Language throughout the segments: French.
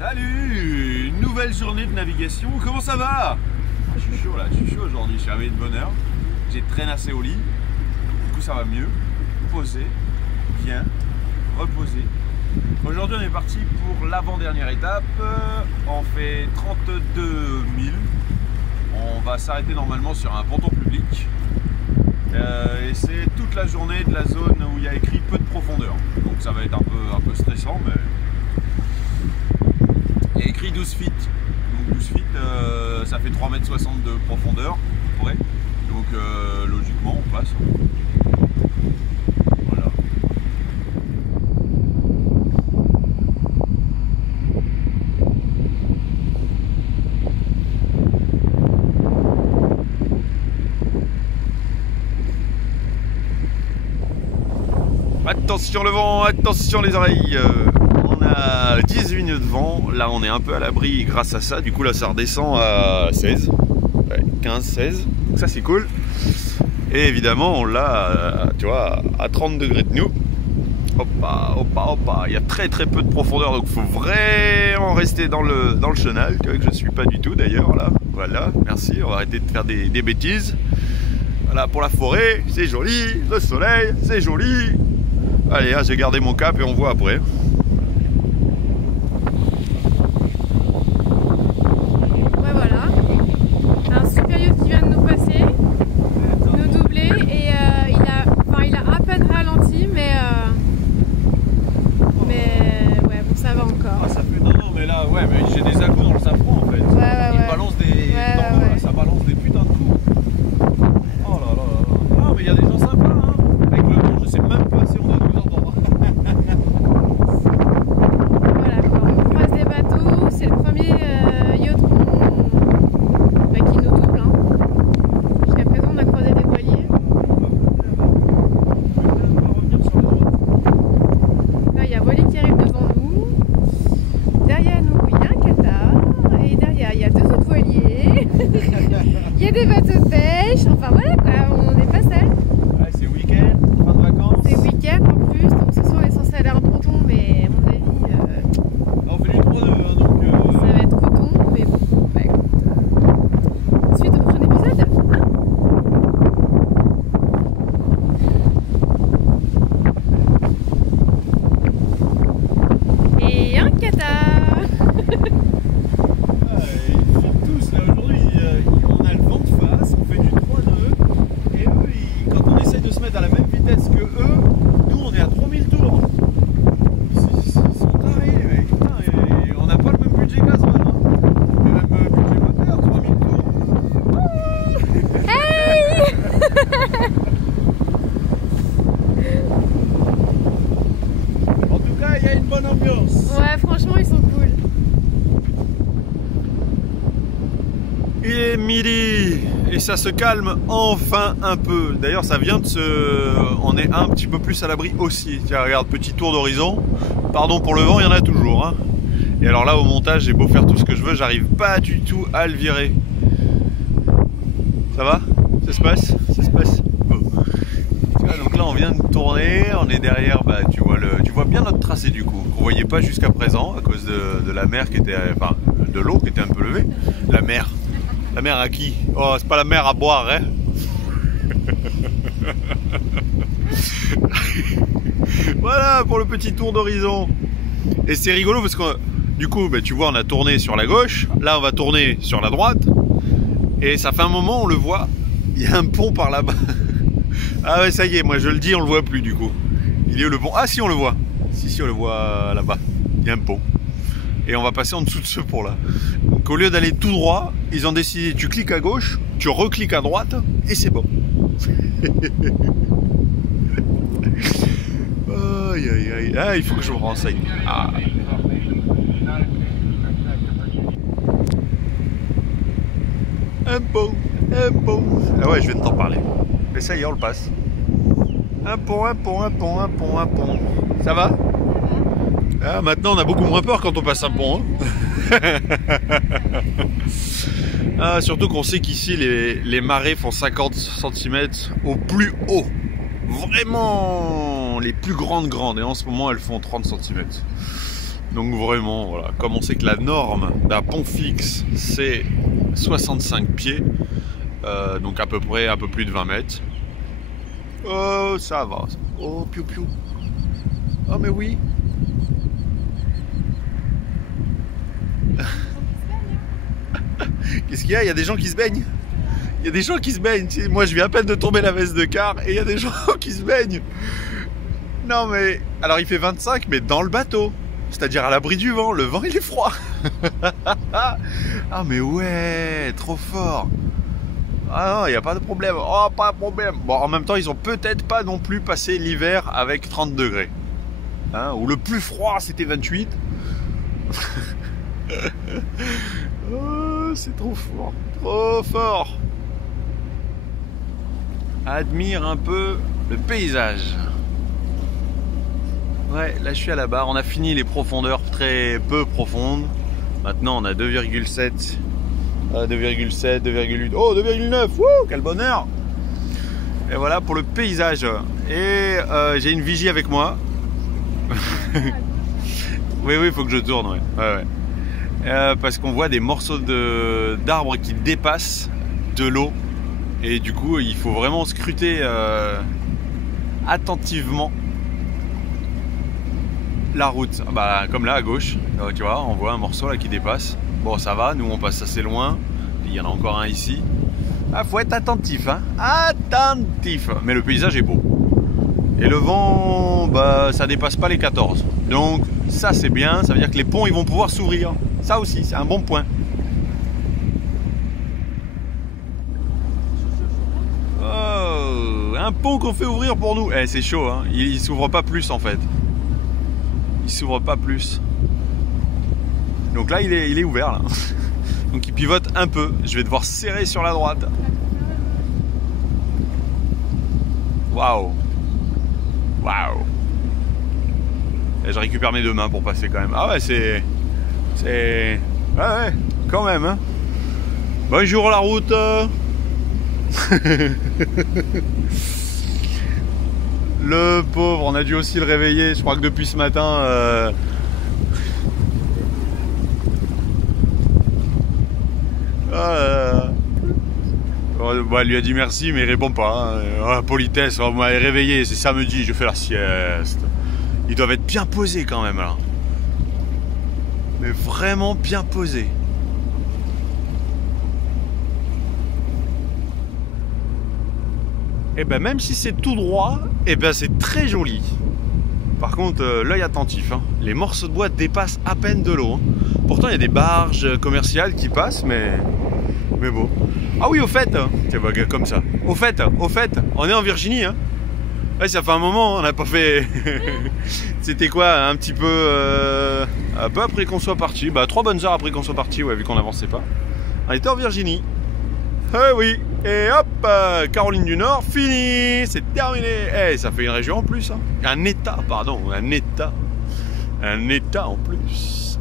Salut! Une nouvelle journée de navigation, comment ça va? Je suis chaud là, je suis chaud aujourd'hui, je suis réveillé de bonne heure. J'ai traînassé au lit, du coup ça va mieux. Posé, bien, reposé. Aujourd'hui on est parti pour l'avant-dernière étape, on fait 32 000. On va s'arrêter normalement sur un ponton public. Et c'est toute la journée de la zone où il y a écrit peu de profondeur. Donc ça va être un peu stressant, mais il y a écrit 12 feet. Donc 12 feet, ça fait 3,60 m de profondeur, à peu près. Donc logiquement on passe. Voilà. Attention le vent, attention les oreilles. On a 18 nœuds de vent, là on est un peu à l'abri grâce à ça, du coup là ça redescend à 16, ouais, 15, 16, donc ça c'est cool. Et évidemment on l'a, tu vois, à 30 degrés de nous. Hoppa, hoppa, hoppa, il y a très peu de profondeur, donc il faut vraiment rester dans le chenal, tu vois que je suis pas du tout d'ailleurs là. Voilà, merci, on va arrêter de faire des bêtises. Voilà, pour la forêt, c'est joli, le soleil, c'est joli. Allez, hein, j'ai gardé mon cap et on voit après. Ouais, voilà. Un super yacht qui vient de nous passer, nous doubler, et il a à peine ralenti, mais ouais, bon, ça va encore. Ah, ça fait... Non, mais là, ouais, mais j'ai des à-coups dans le safran en fait. Ouais. Il balance des... dans l'eau, là, ça balance des putains de coups. Oh là là. Non, mais il y a des gens sympas, hein. Avec le vent, je sais même pas si on a nous entendre. Voilà, quoi. On croise des bateaux, c'est le premier yacht qui nous double. Hein. Jusqu'à présent, on a croisé des voiliers. Là, il y a un voilier qui arrive devant nous. Derrière nous, il y a un Qatar. Et derrière, il y a deux autres voiliers. Il y a des bateaux de pêche. Enfin, voilà, quoi. On n'est pas seuls. Ouais, c'est week-end, fin de vacances. C'est week-end en plus, donc ce soir on est censé aller à un ponton, mais à mon avis On fait du 3-2, hein, donc... ça va être coton, mais bon, bah écoute, suite au prochain épisode, hein. Et un Qatar. Ils font tous, là, aujourd'hui, on a le vent de face, on fait du 3-2, et eux, quand on essaie de se mettre à la même vitesse que eux, nous, on est à 3000 tours. Ils sont tarés, les mecs, putain, et on n'a pas le même budget gasoil, hein. Le même budget moteur, 3000 tours. Hey. En tout cas, il y a une bonne ambiance. Ouais, franchement, ils sont cool. Il est midi et ça se calme enfin un peu. D'ailleurs, ça vient de se... On est un petit peu plus à l'abri aussi. Tiens, regarde, petit tour d'horizon. Pardon pour le vent, il y en a toujours, hein. Et alors là, au montage, j'ai beau faire tout ce que je veux, j'arrive pas du tout à le virer. Ça va? Ça se passe? Ça se passe? Bon. Tu vois, donc là, on vient de tourner. On est derrière, bah, tu vois bien notre tracé du coup. Qu'on voyait pas jusqu'à présent à cause de la mer qui était... Enfin, de l'eau qui était un peu levée. La mer. La mer à qui? Oh, c'est pas la mer à boire, hein. Voilà pour le petit tour d'horizon. Et c'est rigolo parce que du coup, bah, tu vois, on a tourné sur la gauche. Là, on va tourner sur la droite. Et ça fait un moment, on le voit. Il y a un pont par là-bas. Ah ouais, ça y est, moi je le dis, on le voit plus du coup. Il est où le pont? Ah si, on le voit. Si, on le voit là-bas. Il y a un pont. Et on va passer en dessous de ce pont là. Donc au lieu d'aller tout droit, ils ont décidé, tu cliques à gauche, tu recliques à droite et c'est bon. Aïe aïe aïe. Ah, il faut que je me renseigne. Ah. Un pont, un pont. Ah ouais, je viens de t'en parler. Mais ça y est, on le passe. Un pont, un pont, un pont, un pont, un pont. Ça va? Ah, maintenant on a beaucoup moins peur quand on passe un pont. Hein. Ah, surtout qu'on sait qu'ici les marées font 50 cm au plus haut. Vraiment les plus grandes. Et en ce moment elles font 30 cm. Donc vraiment, voilà, comme on sait que la norme d'un pont fixe, c'est 65 pieds, donc à peu près un peu plus de 20 mètres. Oh, ça va. Oh, piou piou. Oh, mais oui. Qu'est-ce qu'il y a? Il y a des gens qui se baignent. Il y a des gens qui se baignent. Moi, je viens à peine de tomber la veste de car et il y a des gens qui se baignent. Non, mais... Alors, il fait 25, mais dans le bateau. C'est-à-dire à l'abri du vent. Le vent, il est froid. Ah, mais ouais, trop fort. Ah non, il n'y a pas de problème. Oh, pas de problème. Bon, en même temps, ils ont peut-être pas non plus passé l'hiver avec 30 degrés. Hein, où le plus froid, c'était 28. Oh, c'est trop fort. Trop fort. Admire un peu le paysage. Ouais, là je suis à la barre. On a fini les profondeurs très peu profondes. Maintenant, on a 2,7. 2,7, 2,8, oh 2,9, quel bonheur! Et voilà pour le paysage. Et j'ai une vigie avec moi. Oui, il faut que je tourne, ouais. Parce qu'on voit des morceaux d'arbres qui dépassent de l'eau. Et du coup, il faut vraiment scruter attentivement la route. Bah, comme là à gauche, tu vois, on voit un morceau là qui dépasse. Bon, ça va, nous on passe assez loin. Il y en a encore un ici. Ah, faut être attentif, hein. Attentif. Mais le paysage est beau. Et le vent, bah, ça dépasse pas les 14. Donc, ça c'est bien. Ça veut dire que les ponts, ils vont pouvoir s'ouvrir. Ça aussi, c'est un bon point. Oh, un pont qu'on fait ouvrir pour nous. Eh, c'est chaud, hein. Il s'ouvre pas plus en fait. Il s'ouvre pas plus. Donc là, il est ouvert, là. Donc il pivote un peu. Je vais devoir serrer sur la droite. Waouh. Waouh. Et je récupère mes deux mains pour passer quand même. Ah ouais, c'est... Ouais, quand même, hein. Bonjour la route. Le pauvre, on a dû aussi le réveiller. Je crois que depuis ce matin... Bah, elle lui a dit merci, mais il répond pas. Hein. Politesse, vous m'avez réveillé, c'est samedi, je fais la sieste. Ils doivent être bien posés quand même là. Mais vraiment bien posés. Et ben même si c'est tout droit, et ben c'est très joli. Par contre, l'œil attentif, hein. Les morceaux de bois dépassent à peine de l'eau. Hein. Pourtant, il y a des barges commerciales qui passent, mais bon. Ah oui, au fait, tiens, bah, comme ça. Au fait, on est en Virginie. Hein. Ouais, ça fait un moment, on n'a pas fait. C'était quoi, un petit peu, un peu après qu'on soit parti. Bah, 3 bonnes heures après qu'on soit parti, ouais, vu qu'on n'avançait pas. On était en Virginie. Eh oui. Et hop, Caroline du Nord, fini, c'est terminé. Eh, ça fait une région en plus, hein. Un état, pardon, un état en plus.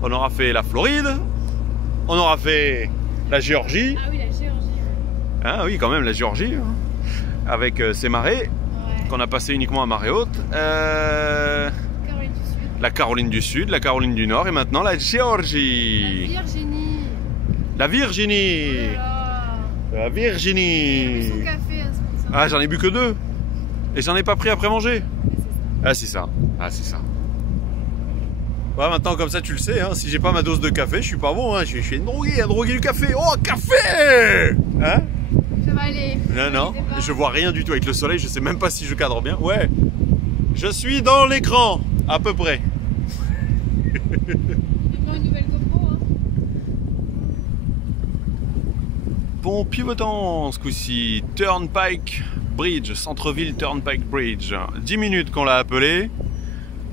On aura fait la Floride, on aura fait la Géorgie. Ah oui, la Géorgie. Ah oui, quand même, la Géorgie, hein. Avec ses marées, qu'on a passé uniquement à marée haute. Caroline du Sud. La Caroline du Sud, la Caroline du Nord et maintenant la Géorgie. La Virginie. La Virginie. Oh là là. La Virginie. Son café, hein, c'est pour ça. Ah, j'en ai bu que 2. Et j'en ai pas pris après manger. Ah, c'est ça. Ah, c'est ça. Ouais, maintenant, comme ça, tu le sais, hein, si j'ai pas ma dose de café, je suis pas bon. Hein, je suis un drogué du café. Oh, café. Hein? Ça va aller. Non, je vois rien du tout avec le soleil. Je sais même pas si je cadre bien. Ouais. Je suis dans l'écran, à peu près. Une nouvelle GoPro, hein. Bon, pivotant ce coup-ci, Turnpike Bridge, centre-ville Turnpike Bridge. 10 minutes qu'on l'a appelé.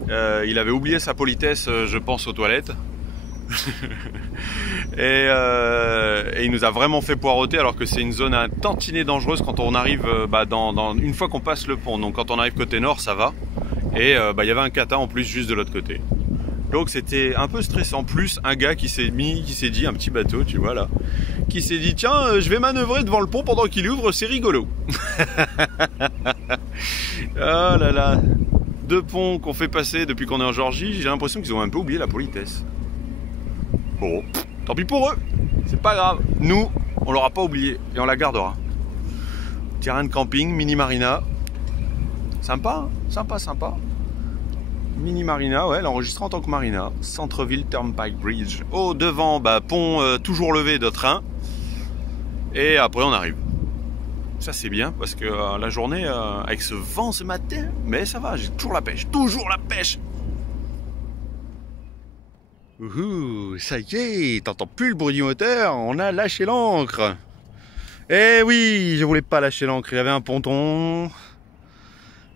Il avait oublié sa politesse, je pense, aux toilettes. et il nous a vraiment fait poireauter alors que c'est une zone un tantinet dangereuse quand on arrive une fois qu'on passe le pont. Donc quand on arrive côté nord, ça va. Et il y avait un kata en plus juste de l'autre côté. Donc c'était un peu stressant. Plus un gars qui s'est dit, un petit bateau, tu vois là, qui s'est dit tiens, je vais manœuvrer devant le pont pendant qu'il ouvre, c'est rigolo. Oh là là. 2 ponts qu'on fait passer depuis qu'on est en Géorgie, j'ai l'impression qu'ils ont un peu oublié la politesse. Bon, tant pis pour eux, c'est pas grave. Nous, on l'aura pas oublié et on la gardera. Terrain de camping, mini marina. Sympa, hein, sympa, sympa. Mini marina, ouais, elle enregistre en tant que marina. Centre-ville Turnpike Bridge. Au devant, bah, pont toujours levé de train. Et après, on arrive. Ça, c'est bien parce que la journée, avec ce vent ce matin, mais ça va, j'ai toujours la pêche. Toujours la pêche! Ouhou, ça y est, t'entends plus le bruit du moteur, on a lâché l'ancre. Eh oui, je voulais pas lâcher l'ancre, il y avait un ponton.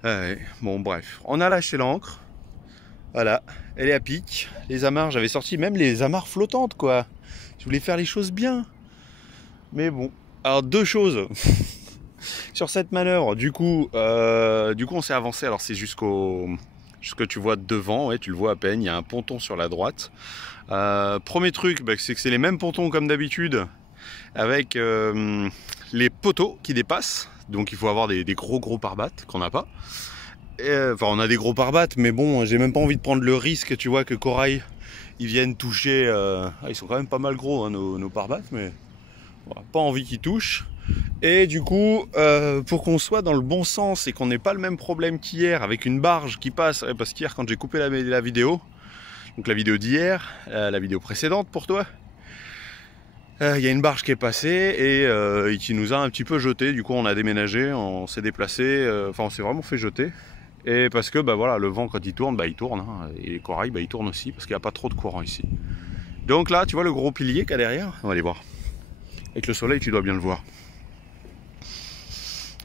Ouais, bon, bref, on a lâché l'ancre. Voilà, elle est à pic. Les amarres, j'avais sorti même les amarres flottantes, quoi. Je voulais faire les choses bien. Mais bon, alors 2 choses. Sur cette manœuvre, du coup on s'est avancé. Alors c'est jusqu'au tu vois devant, ouais, tu le vois à peine. Il y a un ponton sur la droite. Premier truc, bah, c'est que c'est les mêmes pontons comme d'habitude, avec les poteaux qui dépassent. Donc il faut avoir des gros pare-battes qu'on n'a pas. Enfin, on a des gros pare-battes, mais bon, j'ai même pas envie de prendre le risque, tu vois, que Corail ils viennent toucher. Ils sont quand même pas mal gros, hein, nos pare-battes, mais voilà, pas envie qu'ils touchent. Et du coup, pour qu'on soit dans le bon sens et qu'on n'ait pas le même problème qu'hier avec une barge qui passe, parce qu'hier quand j'ai coupé la vidéo, donc la vidéo d'hier, la vidéo précédente pour toi, il y a une barge qui est passée et qui nous a un petit peu jeté. Du coup on a déménagé, on s'est déplacé, enfin on s'est vraiment fait jeter. Et parce que bah voilà, le vent quand il tourne, bah il tourne, hein, et les corails bah ils tournent aussi parce qu'il n'y a pas trop de courant ici. Donc là tu vois le gros pilier qu'il y a derrière, on va aller voir. Avec le soleil tu dois bien le voir.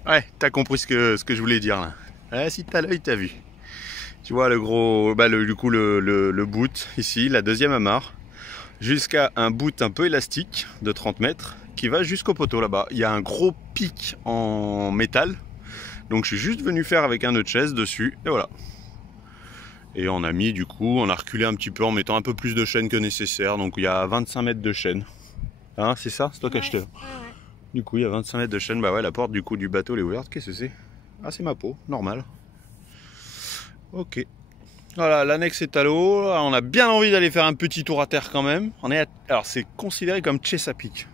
Ouais, t'as compris ce que je voulais dire là. Ah, si t'as l'œil, t'as vu. Tu vois le gros, bah du coup le boot ici, la deuxième amarre, jusqu'à un boot un peu élastique de 30 mètres qui va jusqu'au poteau là-bas. Il y a un gros pic en métal, donc je suis juste venu faire avec un nœud de chaise dessus et voilà. Et on a mis du coup, on a reculé un petit peu en mettant un peu plus de chaîne que nécessaire, donc il y a 25 mètres de chaîne. Hein, c'est ça? C'est toi qui as acheté. Du coup, il y a 25 mètres de chaîne. Bah ouais, la porte du coup du bateau elle est ouverte. Qu'est-ce que c'est? Ah, c'est ma peau, normal. Ok. Voilà, l'annexe est à l'eau. On a bien envie d'aller faire un petit tour à terre quand même. Alors, c'est considéré comme Chesapeake.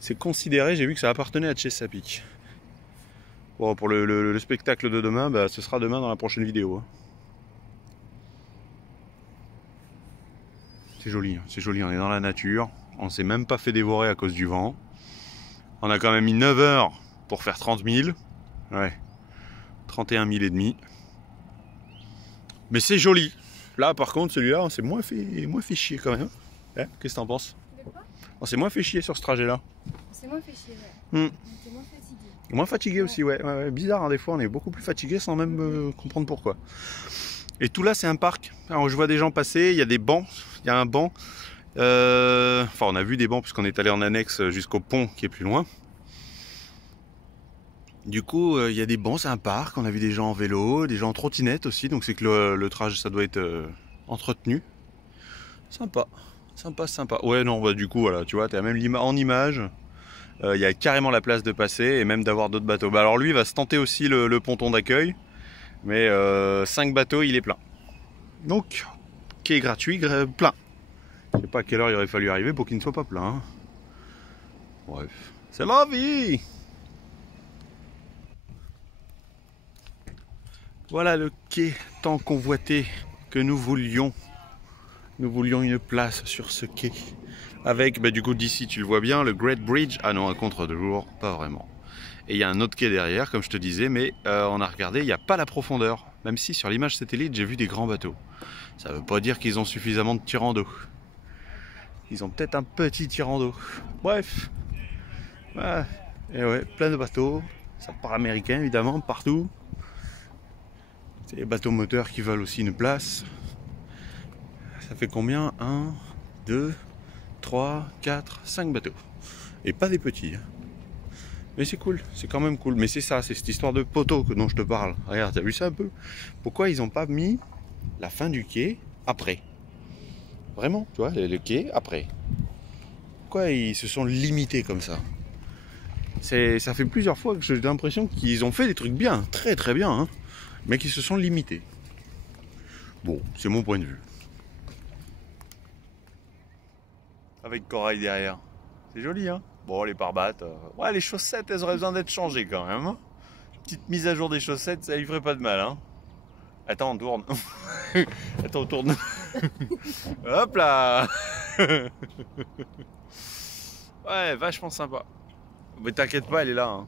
C'est considéré, j'ai vu que ça appartenait à Chesapeake. Bon, pour le spectacle de demain, bah, ce sera demain dans la prochaine vidéo. C'est joli, on est dans la nature. On s'est même pas fait dévorer à cause du vent. On a quand même mis 9 heures pour faire 30 000. Ouais. 31 000 et demi. Mais c'est joli. Là, par contre, celui-là, on s'est moins fait chier quand même. Hein, qu'est-ce que t'en penses? De quoi? On s'est moins fait chier sur ce trajet-là. On s'est moins fait chier, ouais. On était moins fatigué. Moins fatigué aussi, ouais. Bizarre, hein, des fois, on est beaucoup plus fatigué sans même comprendre pourquoi. Et tout là, c'est un parc. Alors, je vois des gens passer, il y a des bancs. Il y a un banc. Enfin, on a vu des bancs puisqu'on est allé en annexe jusqu'au pont qui est plus loin. Du coup, il y a des bancs, c'est un parc. On a vu des gens en vélo, des gens en trottinette aussi. Donc c'est que le trajet, ça doit être entretenu. Sympa, sympa. Ouais, non, bah du coup, voilà, tu vois, t'es même en image. Il y a carrément la place de passer et même d'avoir d'autres bateaux. Bah alors lui, il va se tenter aussi le ponton d'accueil. Mais 5 bateaux, il est plein. Donc, quai gratuit, plein. Je sais pas à quelle heure il aurait fallu arriver pour qu'il ne soit pas plein. Hein. Bref, c'est la vie. Voilà le quai tant convoité que nous voulions. Nous voulions une place sur ce quai. Avec, bah, du coup d'ici tu le vois bien, le Great Bridge. Ah non, à contre-jour, pas vraiment. Et il y a un autre quai derrière, comme je te disais, mais on a regardé, il n'y a pas la profondeur. Même si sur l'image satellite, j'ai vu des grands bateaux. Ça ne veut pas dire qu'ils ont suffisamment de tirants d'eau. Ils ont peut-être un petit tirant d'eau. Bref. Ouais. Et ouais, plein de bateaux. Ça part américain, évidemment, partout. C'est les bateaux moteurs qui veulent aussi une place. Ça fait combien? 1, 2, 3, 4, 5 bateaux. Et pas des petits. Mais c'est cool, c'est quand même cool. Mais c'est ça, c'est cette histoire de poteau dont je te parle. Regarde, t'as vu ça un peu? Pourquoi ils n'ont pas mis la fin du quai après? Vraiment, tu vois, le quai après. Pourquoi ils se sont limités comme ça? Ça fait plusieurs fois que j'ai l'impression qu'ils ont fait des trucs bien, très bien. Hein. mais qui se sont limités. Bon, c'est mon point de vue. Avec corail derrière. C'est joli, hein? Bon, les pare-battes. Ouais, les chaussettes, elles auraient besoin d'être changées quand même. Hein, petite mise à jour des chaussettes, ça lui ferait pas de mal, hein? Attends, on tourne. Attends, on tourne. Hop là. Ouais, vachement sympa. Mais t'inquiète pas, elle est là.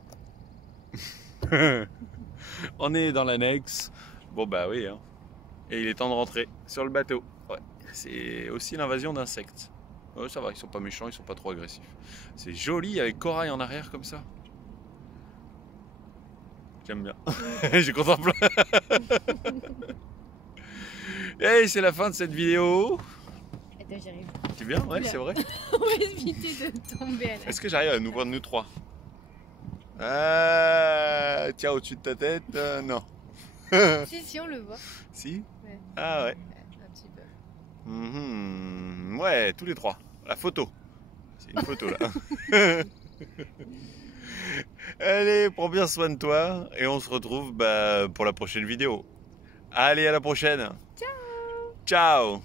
Hein. On est dans l'annexe. Bon bah oui. Hein. Et il est temps de rentrer sur le bateau. Ouais. C'est aussi l'invasion d'insectes. Ouais, ça va, ils sont pas méchants, ils sont pas trop agressifs. C'est joli avec corail en arrière comme ça. J'aime bien. Je contemple. Et c'est la fin de cette vidéo. Attends, j'arrive. C'est bien, ouais, c'est vrai. On va éviter de tomber à la... Est-ce que j'arrive à nous voir nous trois? Tiens, au-dessus de ta tête, non. Si, on le voit. Si? Ouais. Ah ouais. Un petit peu. Ouais, tous les trois. La photo. C'est une photo là. Allez, prends bien soin de toi et on se retrouve pour la prochaine vidéo. Allez, à la prochaine. Ciao. Ciao.